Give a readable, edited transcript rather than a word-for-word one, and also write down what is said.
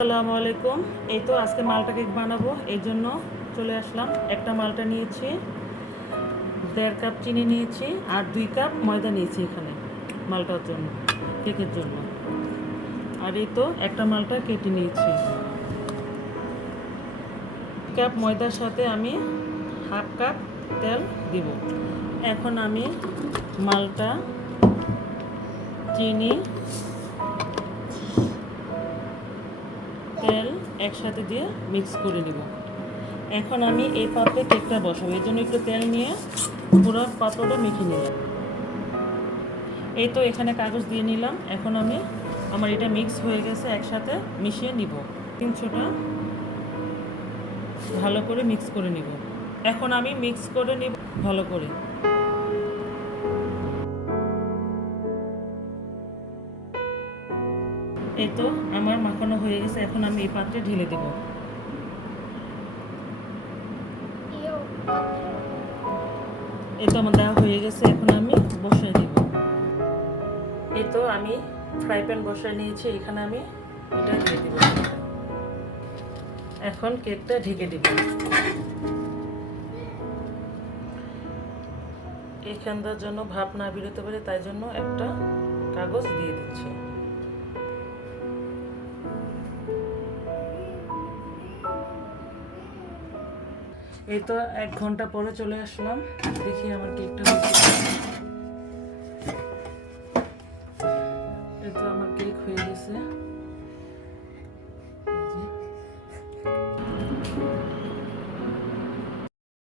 আসসালামু আলাইকুম। এই তো আজকে মালটা কেক বানাবো, এই জন্য চলে আসলাম। একটা মালটা নিয়েছি, 1.5 কাপ চিনি নিয়েছি, আর 2 কাপ ময়দা নিয়েছি এখানে মালটার জন্য, কেকের জন্য। আর এই তো একটা মালটা কেটে নিয়েছি। কাপ ময়দার সাথে আমি 1/2 কাপ তেল দিব। এখন আমি মালটা, চিনি, তেল একসাথে দিয়ে মিক্স করে নিব। এখন আমি এই পাত্রে কেকটা বসাবো, এই জন্য একটু তেল নিয়ে পুরো পাত্রটা মেখে নিলাম। এই তো এখানে কাগজ দিয়ে নিলাম। এখন আমার এটা মিক্স হয়ে গেছে, একসাথে মিশিয়ে নিব। 3টা ভালো করে মিক্স করে নিব। এখন আমি মিক্স করে নিব ভালো করে। এই তো আমার মাখানো হয়ে গেছে, এখন আমি এই পাত্রে ঢেলে দেব। এই তো আমার দেওয়া হয়ে গেছে, এখন আমি বসাই দিব। এই তো আমি ফ্রাই প্যান বসাই নিয়েছি, এখানে আমি এটা দিয়ে দিব। এখন কেকটা ঢেকে দিব। এখানটার জন্য ভাপ না বেরোতে পারে, তাই জন্য একটা কাগজ দিয়ে দিচ্ছি। এই তো 1 ঘন্টা পরে চলে আসলাম, দেখি আমার কেকটা